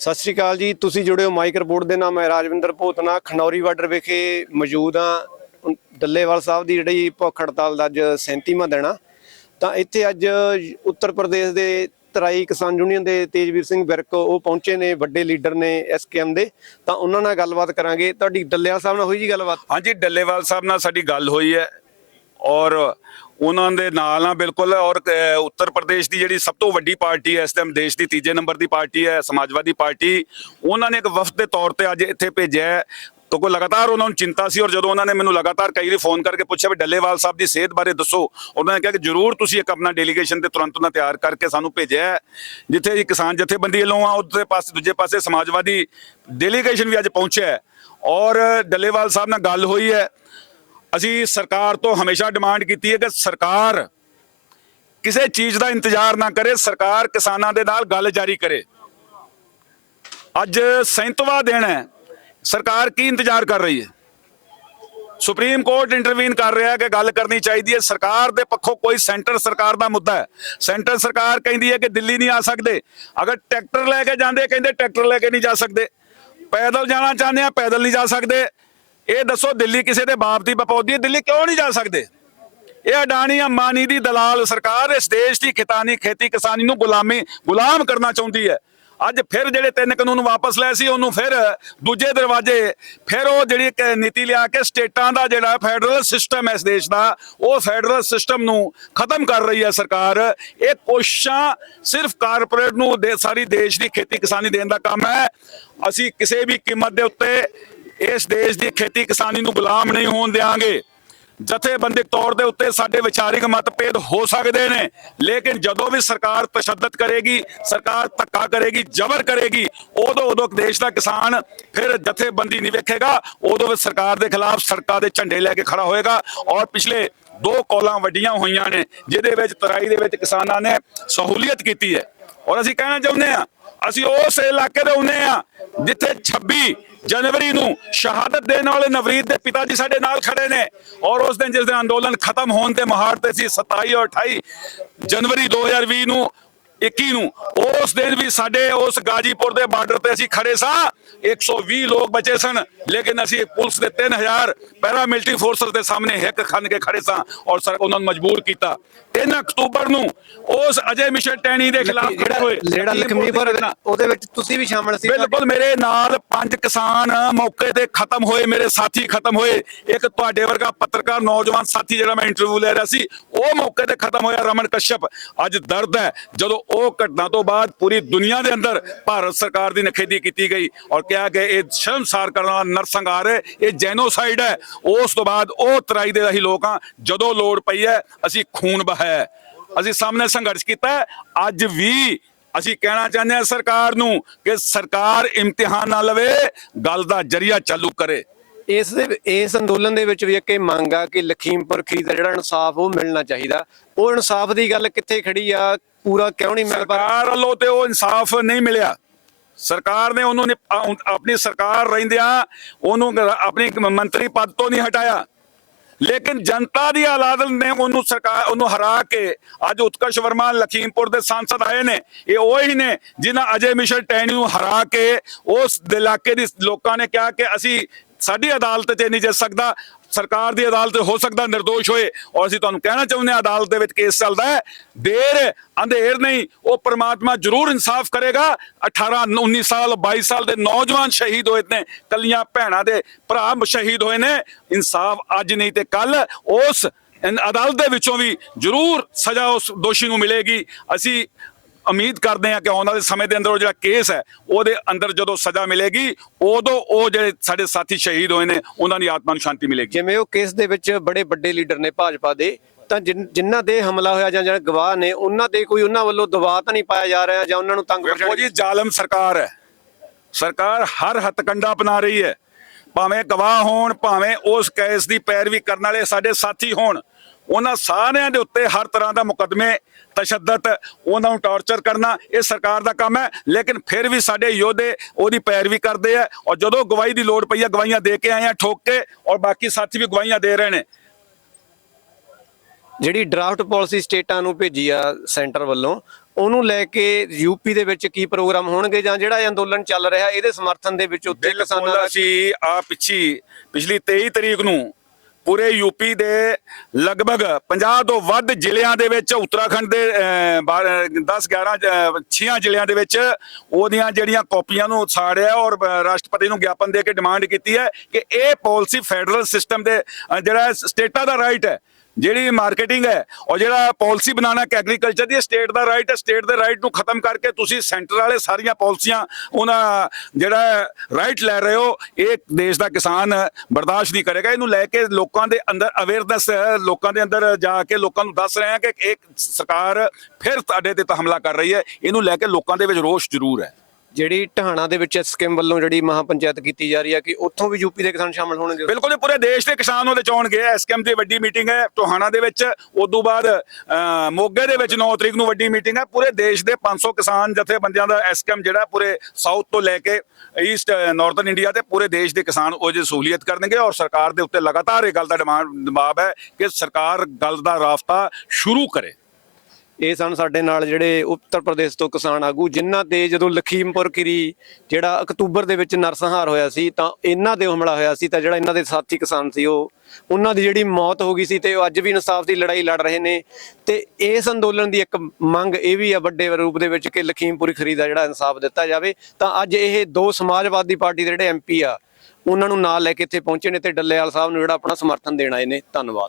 ਸਤਿ ਸ਼੍ਰੀ ਅਕਾਲ ਜੀ, ਤੁਸੀਂ ਜੁੜੇ ਹੋ ਮਾਈਕ ਰਿਪੋਰਟ ਦੇ ਨਾਲ, ਮੈਂ ਰਾਜਵਿੰਦਰ ਭੋਤਨਾ, ਖਨੌਰੀ ਬਾਰਡਰ ਵਿਖੇ ਮੌਜੂਦ ਹਾਂ। ਡੱਲੇਵਾਲ ਸਾਹਿਬ ਦੀ ਜਿਹੜੀ ਭੁੱਖ ਹੜਤਾਲ ਦਾ ਅੱਜ 37ਵਾਂ ਦਿਨ ਆ, ਤਾਂ ਇੱਥੇ ਅੱਜ ਉੱਤਰ ਪ੍ਰਦੇਸ਼ ਦੇ ਤਰਾਈ ਕਿਸਾਨ ਯੂਨੀਅਨ ਦੇ ਤੇਜਵੀਰ ਸਿੰਘ ਵਿਰਕ, ਉਹ ਪਹੁੰਚੇ ਨੇ, ਵੱਡੇ ਲੀਡਰ ਨੇ ਐਸਕੇਐਮ ਦੇ, ਤਾਂ ਉਹਨਾਂ ਨਾਲ ਗੱਲਬਾਤ ਕਰਾਂਗੇ। ਤੁਹਾਡੀ ਡੱਲੇਵਾਲ ਸਾਹਿਬ ਨਾਲ ਹੋਈ ਜੀ ਗੱਲਬਾਤ? ਹਾਂਜੀ, ਡੱਲੇਵਾਲ ਸਾਹਿਬ ਨਾਲ ਸਾਡੀ ਗੱਲ ਹੋਈ ਹੈ ਔਰ ਉਹਨਾਂ ਦੇ ਨਾਲ ਆ, ਬਿਲਕੁਲ, ਔਰ ਉੱਤਰ ਪ੍ਰਦੇਸ਼ ਦੀ ਜਿਹੜੀ ਸਭ ਤੋਂ ਵੱਡੀ ਪਾਰਟੀ ਹੈ, ਇਸ ਟਾਈਮ ਦੇਸ਼ ਦੀ ਤੀਜੇ ਨੰਬਰ ਦੀ ਪਾਰਟੀ ਹੈ, ਸਮਾਜਵਾਦੀ ਪਾਰਟੀ, ਉਹਨਾਂ ਨੇ ਇੱਕ ਵਫਦ ਦੇ ਤੌਰ ਤੇ ਅੱਜ ਇੱਥੇ ਭੇਜਿਆ ਹੈ। ਕਿਉਂਕਿ ਲਗਾਤਾਰ ਉਹਨਾਂ ਨੂੰ ਚਿੰਤਾ ਸੀ, ਔਰ ਜਦੋਂ ਉਹਨਾਂ ਨੇ ਮੈਨੂੰ ਲਗਾਤਾਰ ਕਈ ਵਾਰੀ ਫੋਨ ਕਰਕੇ ਪੁੱਛਿਆ ਵੀ ਡੱਲੇਵਾਲ ਸਾਹਿਬ ਦੀ ਸਿਹਤ ਬਾਰੇ ਦੱਸੋ, ਉਹਨਾਂ ਨੇ ਕਿਹਾ ਕਿ ਜਰੂਰ ਤੁਸੀਂ ਇੱਕ ਆਪਣਾ ਡੈਲੀਗੇਸ਼ਨ ਤੇ ਤੁਰੰਤ ਉਹਨਾਂ ਤਿਆਰ ਕਰਕੇ ਸਾਨੂੰ ਭੇਜਿਆ ਜਿੱਥੇ ਜੀ ਕਿਸਾਨ ਜਥੇਬੰਦੀ ਵੱਲੋਂ ਆ ਉੱਤੇ ਪਾਸੇ, ਦੂਜੇ ਪਾਸੇ ਸਮਾਜਵਾਦੀ ਡੈਲੀਗੇਸ਼ਨ ਵੀ ਅੱਜ ਪਹੁੰਚਿਆ ਔਰ ਡੱਲੇਵਾਲ ਸਾਹਿਬ ਨਾਲ ਗੱਲ ਹੋਈ ਹੈ ਅਸੀਂ ਸਰਕਾਰ ਤੋਂ ਹਮੇਸ਼ਾ ਡਿਮਾਂਡ ਕੀਤੀ ਹੈ ਕਿ ਸਰਕਾਰ ਕਿਸੇ ਚੀਜ਼ ਦਾ ਇੰਤਜ਼ਾਰ ਨਾ ਕਰੇ, ਸਰਕਾਰ ਕਿਸਾਨਾਂ ਦੇ ਨਾਲ ਗੱਲ ਜਾਰੀ ਕਰੇ। ਅੱਜ 37ਵਾਂ ਦਿਨ ਹੈ, ਸਰਕਾਰ ਕੀ ਇੰਤਜ਼ਾਰ ਕਰ ਰਹੀ ਹੈ? ਸੁਪਰੀਮ ਕੋਰਟ ਇੰਟਰਵੀਨ ਕਰ ਰਿਹਾ ਹੈ ਕਿ ਗੱਲ ਕਰਨੀ ਚਾਹੀਦੀ ਹੈ। ਸਰਕਾਰ ਦੇ ਪੱਖੋਂ ਕੋਈ ਸੈਂਟਰ ਸਰਕਾਰ ਦਾ ਮੁੱਦਾ ਹੈ। ਸੈਂਟਰ ਸਰਕਾਰ ਕਹਿੰਦੀ ਹੈ ਕਿ ਦਿੱਲੀ ਨਹੀਂ ਆ ਸਕਦੇ। ਅਗਰ ਟਰੈਕਟਰ ਲੈ ਕੇ ਜਾਂਦੇ, ਕਹਿੰਦੇ ਟਰੈਕਟਰ ਲੈ ਕੇ ਨਹੀਂ ਜਾ ਸਕਦੇ। ਪੈਦਲ ਜਾਣਾ ਚਾਹੁੰਦੇ ਆ, ਪੈਦਲ ਨਹੀਂ ਜਾ ਸਕਦੇ। ਇਹ ਦੱਸੋ ਦਿੱਲੀ ਕਿਸੇ ਦੇ ਬਾਪ ਦੀ ਬਪੌਦੀ ਦਿੱਲੀ ਕਿਉਂ ਨਹੀਂ ਜਾ ਸਕਦੇ? ਇਹ ਅਡਾਨੀ ਅੰਬਾਨੀ ਦੀ ਦਲਾਲ ਸਰਕਾਰ ਇਸ ਦੇਸ਼ ਦੀ ਖੇਤਾਨੀ, ਖੇਤੀ ਕਿਸਾਨੀ ਨੂੰ ਗੁਲਾਮੀ, ਗੁਲਾਮ ਕਰਨਾ ਚਾਹੁੰਦੀ ਹੈ। ਅੱਜ ਫਿਰ ਜਿਹੜੇ ਤਿੰਨ ਕਾਨੂੰਨ ਵਾਪਸ ਲਏ ਸੀ, ਉਹਨੂੰ ਫਿਰ ਦੂਜੇ ਦਰਵਾਜ਼ੇ, ਫਿਰ ਉਹ ਜਿਹੜੀ ਨੀਤੀ ਲਿਆ ਕੇ ਸਟੇਟਾਂ ਦਾ ਜਿਹੜਾ ਫੈਡਰਲ ਸਿਸਟਮ ਹੈ ਇਸ ਦੇਸ਼ ਦਾ, ਉਹ ਫੈਡਰਲ ਸਿਸਟਮ ਨੂੰ ਖਤਮ ਕਰ ਰਹੀ ਹੈ ਸਰਕਾਰ। ਇਹ ਕੋਸ਼ਿਸ਼ਾਂ ਸਿਰਫ ਕਾਰਪੋਰੇਟ ਨੂੰ ਦੇ ਸਾਰੀ ਦੇਸ਼ ਦੀ ਖੇਤੀ ਕਿਸਾਨੀ ਦੇਣ ਦਾ ਕੰਮ ਹੈ। ਅਸੀਂ ਕਿਸੇ ਵੀ ਕੀਮਤ ਦੇ ਉੱਤੇ ਇਸ ਦੇਸ਼ ਦੀ ਖੇਤੀ ਕਿਸਾਨੀ ਨੂੰ ਗੁਲਾਮ ਨਹੀਂ ਹੋਣ ਦੇਵਾਂਗੇ ਜਥੇਬੰਦਿਕ ਤੌਰ ਦੇ ਉੱਤੇ ਸਾਡੇ ਵਿਚਾਰਿਕ ਮਤਭੇਦ ਹੋ ਸਕਦੇ ਨੇ, ਲੇਕਿਨ ਜਦੋਂ ਵੀ ਸਰਕਾਰ ਤਸ਼ੱਦਦ ਕਰੇਗੀ, ਸਰਕਾਰ ਧੱਕਾ ਕਰੇਗੀ, ਜ਼ਬਰ ਕਰੇਗੀ, ਉਦੋਂ ਉਦੋਂ ਦੇਸ਼ ਦਾ ਕਿਸਾਨ ਫਿਰ ਜਥੇਬੰਦੀ ਨਹੀਂ ਵੇਖੇਗਾ, ਉਦੋਂ ਵੀ ਸਰਕਾਰ ਦੇ ਖਿਲਾਫ ਸੜਕਾਂ ਦੇ ਝੰਡੇ ਲੈ ਕੇ ਖੜਾ ਹੋਏਗਾ। ਔਰ ਪਿਛਲੇ ਦੋ ਕੌਲਾਂ ਵੱਡੀਆਂ ਹੋਈਆਂ ਨੇ, ਜਿਹਦੇ ਵਿੱਚ ਤਰਾਈ ਦੇ ਵਿੱਚ ਕਿਸਾਨਾਂ ਨੇ ਸਹੂਲੀਅਤ ਕੀਤੀ ਹੈ। ਔਰ ਅਸੀਂ ਕਹਿਣਾ ਚਾਹੁੰਦੇ ਆ ਅਸੀਂ ਉਸ ਇਲਾਕੇ ਦੇ ਹੁੰਦੇ ਆ ਜਿੱਥੇ 26 ਜਨਵਰੀ ਨੂੰ ਸ਼ਹਾਦਤ ਦੇਣ ਵਾਲੇ ਨਵਰੀਤ ਦੇ ਪਿਤਾ ਜੀ ਸਾਡੇ ਨਾਲ ਖੜੇ ਨੇ ਔਰ ਉਸ ਦਿਨ ਜਿਸ ਦਿਨ ਅੰਦੋਲਨ ਖਤਮ ਹੋਣ ਤੇ ਮਹਾਰ ਤੇ ਸੀ 27 ਔਰ 28 ਜਨਵਰੀ 2020 ਨੂੰ 21 ਨੂੰ। ਉਸ ਦਿਨ ਵੀ ਸਾਡੇ ਉਸ ਗਾਜੀਪੁਰ ਦੇ ਬਾਰਡਰ ਤੇ ਅਸੀਂ ਖੜੇ ਸਾਂ। 120 ਲੋਕ ਬਚੇ ਸਨ ਲੇਕਿਨ ਅਸੀਂ ਪੁਲਿਸ ਦੇ 3000 ਪੈਰਾਮਿਲਟਰੀ ਫੋਰਸਸ ਦੇ ਸਾਹਮਣੇ ਹਿੱਕ ਖੰਨ ਕੇ ਖੜੇ ਸਾਂ ਔਰ ਸਰ ਉਹਨਾਂ ਨੂੰ ਮਜਬੂਰ ਕੀਤਾ। 3 ਅਕਤੂਬਰ ਨੂੰ ਉਸ ਅਜੇ ਮਿਸ਼ਨ ਟੈਣੀ ਦੇ ਖਿਲਾਫ ਖੜੇ ਹੋਏ। ਜਿਹੜਾ ਲਖਮੀਪੁਰ ਉਹਦੇ ਵਿੱਚ ਤੁਸੀਂ ਵੀ ਸ਼ਾਮਲ ਸੀ। ਬਿਲਕੁਲ ਮੇਰੇ ਨਾਲ ਪੰਜ ਕਿਸਾਨ ਮੌਕੇ ਤੇ ਖਤਮ ਹੋਏ ਮੇਰੇ ਸਾਥੀ ਖਤਮ ਹੋਏ। ਇੱਕ ਤੁਹਾਡੇ ਵਰਗਾ ਪੱਤਰਕਾਰ ਨੌਜਵਾਨ ਸਾਥੀ ਜਿਹੜਾ ਮੈਂ ਇੰਟਰਵਿਊ ਲੈ ਰਿਹਾ ਸੀ ਉਹ ਮੌਕੇ ਤੇ ਖਤਮ ਹੋਇਆ ਰਮਨ ਕਸ਼ਯਪ। ਅੱਜ ਦਰਦ ਹੈ। ਜਦੋਂ ਉਹ ਘਟਨਾ ਤੋਂ ਬਾਅਦ ਪੂਰੀ ਦੁਨੀਆ ਦੇ ਅੰਦਰ ਭਾਰਤ ਸਰਕਾਰ ਦੀ ਨਖੇਦੀ ਕੀਤੀ ਗਈ ਔਰ ਕਿਹਾ ਕਿ ਇਹ ਸ਼ਰਮਸਾਰ ਕਰਨ ਵਾਲਾ ਨਰਸੰਹਾਰ ਹੈ, ਇਹ ਜੈਨੋਸਾਈਡ ਹੈ। ਉਸ ਤੋਂ ਬਾਅਦ ਉਹ ਤਰਾਈ ਦੇ ਅਸੀਂ ਲੋਕ ਹਾਂ ਜਦੋਂ ਲੋੜ ਪਈ ਹੈ, ਅਸੀਂ ਖੂਨ ਬਹਾਇਆ ਅਸੀਂ ਸਾਹਮਣੇ ਸੰਘਰਸ਼ ਕੀਤਾ ਅੱਜ ਵੀ ਅਸੀਂ ਕਹਿਣਾ ਚਾਹੁੰਦੇ ਹਾਂ ਸਰਕਾਰ ਨੂੰ ਕਿ ਸਰਕਾਰ ਇਮਤਿਹਾਨ ਨਾ ਲਵੇ, ਗੱਲ ਦਾ ਜਰੀਆ ਚਾਲੂ ਕਰੇ। ਇਸ ਦੇ ਇਸ ਅੰਦੋਲਨ ਦੇ ਵਿੱਚ ਵੀ ਇੱਕ ਇਹ ਮੰਗ ਆ ਕਿ ਲਖੀਮਪੁਰ ਖੀਰੀ ਦਾ ਜਿਹੜਾ ਇਨਸਾਫ ਉਹ ਮਿਲਣਾ ਚਾਹੀਦਾ। ਉਹ ਇਨਸਾਫ ਦੀ ਗੱਲ ਕਿੱਥੇ ਖੜੀ ਆ? ਪੂਰਾ ਕਿਉਂ ਨਹੀਂ ਮਿਲ ਪਾ ਸਰਕਾਰ ਵੱਲੋਂ ਤੇ ਉਹ ਇਨਸਾਫ ਨਹੀਂ ਮਿਲਿਆ। ਸਰਕਾਰ ਨੇ ਉਹਨੂੰ ਆਪਣੀ ਸਰਕਾਰ ਰਹਿੰਦਿਆਂ ਉਹਨੂੰ ਆਪਣੀ ਮੰਤਰੀ ਪਦ ਤੋਂ ਨਹੀਂ ਹਟਾਇਆ। ਲੇਕਿਨ ਜਨਤਾ ਦੀ ਅਦਾਲਤ ਨੇ ਉਹਨੂੰ ਸਰਕਾਰ ਉਹਨੂੰ ਹਰਾ ਕੇ ਅੱਜ ਉਤਕਰਸ਼ ਵਰਮਾ ਲਖੀਮਪੁਰ ਦੇ ਸੰਸਦ ਆਏ ਨੇ। ਇਹ ਉਹ ਹੀ ਨੇ ਜਿਨ੍ਹਾਂ ਅਜੇ ਮਿਸ਼ਲ ਟੈਣੀ ਨੂੰ ਹਰਾ ਕੇ ਉਸ ਇਲਾਕੇ ਦੇ ਲੋਕਾਂ ਨੇ ਕਿਹਾ ਕਿ ਅਸੀਂ ਸਾਡੀ ਅਦਾਲਤ 'ਚ ਨਹੀਂ ਜਿੱਤ ਸਕਦਾ, ਸਰਕਾਰ ਦੀ ਅਦਾਲਤ ਹੋ ਸਕਦਾ નિર્ਦੋਸ਼ ਹੋਏ। ਔਰ ਅਸੀਂ ਤੁਹਾਨੂੰ ਕਹਿਣਾ ਚਾਹੁੰਦੇ ਹਾਂ, ਅਦਾਲਤ ਦੇ ਵਿੱਚ ਕੇਸ ਚੱਲਦਾ ਹੈ। ਦੇਰ, ਅੰਧੇਰ ਨਹੀਂ, ਉਹ ਪ੍ਰਮਾਤਮਾ ਜ਼ਰੂਰ ਇਨਸਾਫ ਕਰੇਗਾ। 18 19 ਸਾਲ 22 ਸਾਲ ਦੇ ਨੌਜਵਾਨ ਸ਼ਹੀਦ ਹੋਏ ਨੇ, ਕੱਲੀਆਂ ਭੈਣਾਂ ਦੇ ਭਰਾ ਸ਼ਹੀਦ ਹੋਏ ਨੇ। ਇਨਸਾਫ ਅੱਜ ਨਹੀਂ ਤੇ ਕੱਲ ਉਸ ਅਦਾਲਤ ਦੇ ਵਿੱਚੋਂ ਵੀ ਜ਼ਰੂਰ ਸਜ਼ਾ ਉਸ ਦੋਸ਼ੀ ਨੂੰ ਮਿਲੇਗੀ। ਅਸੀਂ ਉਮੀਦ ਕਰਦੇ ਹਾਂ ਕਿ ਆਉਣ ਵਾਲੇ ਸਮੇਂ ਦੇ ਅੰਦਰ ਉਹ ਜਿਹੜਾ ਕੇਸ ਹੈ ਉਹਦੇ ਅੰਦਰ ਜਦੋਂ ਸਜ਼ਾ ਮਿਲੇਗੀ ਉਦੋਂ ਉਹ ਜਿਹੜੇ ਸਾਡੇ ਸਾਥੀ ਸ਼ਹੀਦ ਹੋਏ ਨੇ ਉਹਨਾਂ ਦੀ ਆਤਮਾ ਨੂੰ ਸ਼ਾਂਤੀ ਮਿਲੇਗੀ। ਜਿਵੇਂ ਉਹ ਕੇਸ ਦੇ ਵਿੱਚ ਬੜੇ ਵੱਡੇ ਲੀਡਰ ਨੇ ਭਾਜਪਾ ਦੇ ਤਾਂ ਜਿਨ- ਜਿਨ੍ਹਾਂ ਦੇ ਹਮਲਾ ਹੋਇਆ ਜਾਂ ਜਿਹੜੇ ਗਵਾਹ ਨੇ ਉਹਨਾਂ ਤੇ ਕੋਈ ਉਹਨਾਂ ਵੱਲੋਂ ਦਬਾਅ ਤਾਂ ਨਹੀਂ ਪਾਇਆ ਜਾ ਰਿਹਾ ਜਾਂ ਉਹਨਾਂ ਨੂੰ ਤੰਗ ਪਰੇਸ਼ਾਨੀ ਜੀ ਜ਼ਾਲਮ ਸਰਕਾਰ ਹੈ। ਸਰਕਾਰ ਹਰ ਹੱਥਕੰਡਾ ਅਪਣਾ ਰਹੀ ਹੈ। ਭਾਵੇਂ ਗਵਾਹ ਹੋਣ ਭਾਵੇਂ ਉਸ ਕੇਸ ਦੀ ਪੈਰਵੀ ਕਰਨ ਵਾਲੇ ਸਾਡੇ ਸਾਥੀ ਹੋਣ ਉਹਨਾਂ ਸਾਰਿਆਂ ਦੇ ਉੱਤੇ ਹਰ ਤਰ੍ਹਾਂ ਦਾ ਮੁਕਦਮੇ ਤਸ਼ੱਦਦ ਉਹਨਾਂ ਨੂੰ ਟਾਰਚਰ ਕਰਨਾ ਇਹ ਸਰਕਾਰ ਦਾ ਕੰਮ ਹੈ ਲੇਕਿਨ ਫਿਰ ਵੀ ਸਾਡੇ ਯੋਧੇ ਉਹਦੀ ਪੈਰਵੀ ਕਰਦੇ ਆ ਔਰ ਜਦੋਂ ਗਵਾਹੀ ਦੀ ਲੋੜ ਪਈ ਹੈ ਗਵਾਹੀਆਂ ਦੇ ਕੇ ਆਏ ਆ ਠੋਕ ਕੇ ਔਰ ਬਾਕੀ ਸਾਥੀ ਵੀ ਗਵਾਹੀਆਂ ਦੇ ਰਹੇ ਨੇ। ਜਿਹੜੀ ਡਰਾਫਟ ਪਾਲਿਸੀ ਸਟੇਟਾਂ ਨੂੰ ਭੇਜੀ ਆ ਸੈਂਟਰ ਵੱਲੋਂ ਉਹਨੂੰ ਲੈ ਕੇ ਯੂਪੀ ਦੇ ਵਿੱਚ ਕੀ ਪ੍ਰੋਗਰਾਮ ਹੋਣਗੇ ਜਾਂ ਜਿਹੜਾ ਇਹ ਅੰਦੋਲਨ ਚੱਲ ਰਿਹਾ ਇਹਦੇ ਸਮਰਥਨ ਦੇ ਵਿੱਚ ਉੱਥੇ ਕਿਸਾਨਾਂ ਦਾ ਅਸੀਂ ਆ ਪਿੱਛੀ ਪਿਛਲੀ 23 ਤਰੀਕ ਨੂੰ ਪੂਰੇ ਯੂਪੀ ਦੇ ਲਗਭਗ 50 ਤੋਂ ਵੱਧ ਜ਼ਿਲ੍ਹਿਆਂ ਦੇ ਵਿੱਚ ਉੱਤਰਾਖੰਡ ਦੇ 10 11 6 ਜ਼ਿਲ੍ਹਿਆਂ ਦੇ ਵਿੱਚ ਉਹਦੀਆਂ ਜਿਹੜੀਆਂ ਕਾਪੀਆਂ ਨੂੰ ਸਾੜਿਆ ਔਰ ਰਾਸ਼ਟਰਪਤੀ ਨੂੰ ਗਿਆਪਨ ਦੇ ਕੇ ਡਿਮਾਂਡ ਕੀਤੀ ਹੈ ਕਿ ਇਹ ਪਾਲਿਸੀ ਫੈਡਰਲ ਸਿਸਟਮ ਦੇ ਜਿਹੜਾ ਸਟੇਟਾਂ ਦਾ ਰਾਈਟ ਹੈ। ਜਿਹੜੀ ਮਾਰਕੀਟਿੰਗ ਹੈ ਔਰ ਜਿਹੜਾ ਪਾਲਿਸੀ ਬਣਾਉਣਾ ਕਿ ਐਗਰੀਕਲਚਰ ਦੀ ਸਟੇਟ ਦਾ ਰਾਈਟ ਹੈ ਸਟੇਟ ਦੇ ਰਾਈਟ ਨੂੰ ਖਤਮ ਕਰਕੇ ਤੁਸੀਂ ਸੈਂਟਰ ਵਾਲੇ ਸਾਰੀਆਂ ਪਾਲਿਸੀਆਂ ਉਹਨਾਂ ਜਿਹੜਾ ਰਾਈਟ ਲੈ ਰਹੇ ਹੋ, ਇਹ ਦੇਸ਼ ਦਾ ਕਿਸਾਨ ਬਰਦਾਸ਼ਤ ਨਹੀਂ ਕਰੇਗਾ। ਇਹਨੂੰ ਲੈ ਕੇ ਲੋਕਾਂ ਦੇ ਅੰਦਰ ਅਵੇਅਰਨੈਸ ਲੋਕਾਂ ਦੇ ਅੰਦਰ ਜਾ ਕੇ ਲੋਕਾਂ ਨੂੰ ਦੱਸ ਰਹੇ ਹਾਂ ਕਿ ਇੱਕ ਸਰਕਾਰ ਫਿਰ ਤੁਹਾਡੇ ਤੇ ਤਾਂ ਹਮਲਾ ਕਰ ਰਹੀ ਹੈ। ਇਹਨੂੰ ਲੈ ਕੇ ਲੋਕਾਂ ਦੇ ਵਿੱਚ ਰੋਸ਼ ਜ਼ਰੂਰ ਹੈ। ਜਿਹੜੀ ਢਹਾਣਾ ਦੇ ਵਿੱਚ ਸਕੀਮ ਵੱਲੋਂ ਜਿਹੜੀ ਮਹਾਪੰਚਾਇਤ ਕੀਤੀ ਜਾ ਰਹੀ ਹੈ ਕਿ ਉੱਥੋਂ ਵੀ ਯੂਪੀ ਦੇ ਕਿਸਾਨ ਸ਼ਾਮਲ ਹੋਣਗੇ? ਬਿਲਕੁਲ ਜੀ, ਪੂਰੇ ਦੇਸ਼ ਦੇ ਕਿਸਾਨ ਉਹਦੇ ਚ ਆਉਣਗੇ। ਐਸਕੇਐਮ ਦੀ ਵੱਡੀ ਮੀਟਿੰਗ ਹੈ ਟੋਹਾਣਾ ਦੇ ਵਿੱਚ। ਉਦੋਂ ਬਾਅਦ ਮੋਗੇ ਦੇ ਵਿੱਚ 9 ਤਰੀਕ ਨੂੰ ਵੱਡੀ ਮੀਟਿੰਗ ਹੈ। ਪੂਰੇ ਦੇਸ਼ ਦੇ 500 ਕਿਸਾਨ ਜਥੇਬੰਦੀਆਂ ਦਾ ਐਸਕੇਐਮ ਜਿਹੜਾ ਪੂਰੇ ਸਾਊਥ ਤੋਂ ਲੈ ਕੇ ਈਸਟ ਨਾਰਥਰਨ ਇੰਡੀਆ ਤੇ ਪੂਰੇ ਦੇਸ਼ ਦੇ ਕਿਸਾਨ ਉਹ ਜੇ ਸਹੂਲੀਅਤ ਕਰਨਗੇ ਔਰ ਸਰਕਾਰ ਦੇ ਉੱਤੇ ਲਗਾਤਾਰ ਇਹ ਗੱਲ ਦਾ ਡਿਮਾਂਡ ਦਬਾਅ ਹੈ ਕਿ ਸਰਕਾਰ ਗੱਲ ਦਾ ਰਾਫਤਾ ਸ਼ੁਰੂ ਕਰੇ। ਇਹ ਸਨ ਸਾਡੇ ਨਾਲ ਜਿਹੜੇ ਉੱਤਰ ਪ੍ਰਦੇਸ਼ ਤੋਂ ਕਿਸਾਨ ਆਗੂ, ਜਿਨ੍ਹਾਂ ਤੇ ਜਦੋਂ ਲਖੀਮਪੁਰ ਖੀਰੀ ਜਿਹੜਾ ਅਕਤੂਬਰ ਦੇ ਵਿੱਚ ਨਰਸੰਹਾਰ ਹੋਇਆ ਸੀ, ਤਾਂ ਇਹਨਾਂ ਦੇ ਹਮਲਾ ਹੋਇਆ ਸੀ, ਤਾਂ ਜਿਹੜਾ ਇਹਨਾਂ ਦੇ ਸਾਥੀ ਕਿਸਾਨ ਸੀ ਉਹ, ਉਹਨਾਂ ਦੀ ਜਿਹੜੀ ਮੌਤ ਹੋ ਗਈ ਸੀ ਤੇ ਉਹ ਅੱਜ ਵੀ ਇਨਸਾਫ ਦੀ ਲੜਾਈ ਲੜ ਰਹੇ ਨੇ। ਤੇ ਇਸ ਅੰਦੋਲਨ ਦੀ ਇੱਕ ਮੰਗ ਇਹ ਵੀ ਆ ਵੱਡੇ ਰੂਪ ਦੇ ਵਿੱਚ ਕਿ ਲਖੀਮਪੁਰ ਖੀਰੀ ਦਾ ਜਿਹੜਾ ਇਨਸਾਫ ਦਿੱਤਾ ਜਾਵੇ। ਤਾਂ ਅੱਜ ਇਹ ਦੋ ਸਮਾਜਵਾਦੀ ਪਾਰਟੀ ਦੇ ਜਿਹੜੇ ਐਮਪੀ ਆ, ਉਹਨਾਂ ਨੂੰ ਨਾਲ ਲੈ ਕੇ ਇੱਥੇ ਪਹੁੰਚੇ ਨੇ ਤੇ ਡੱਲੇਵਾਲ ਸਾਹਿਬ ਨੂੰ ਜਿਹੜਾ ਆਪਣਾ ਸਮਰਥਨ ਦੇਣ ਆਏ ਨੇ। ਧੰਨਵਾਦ।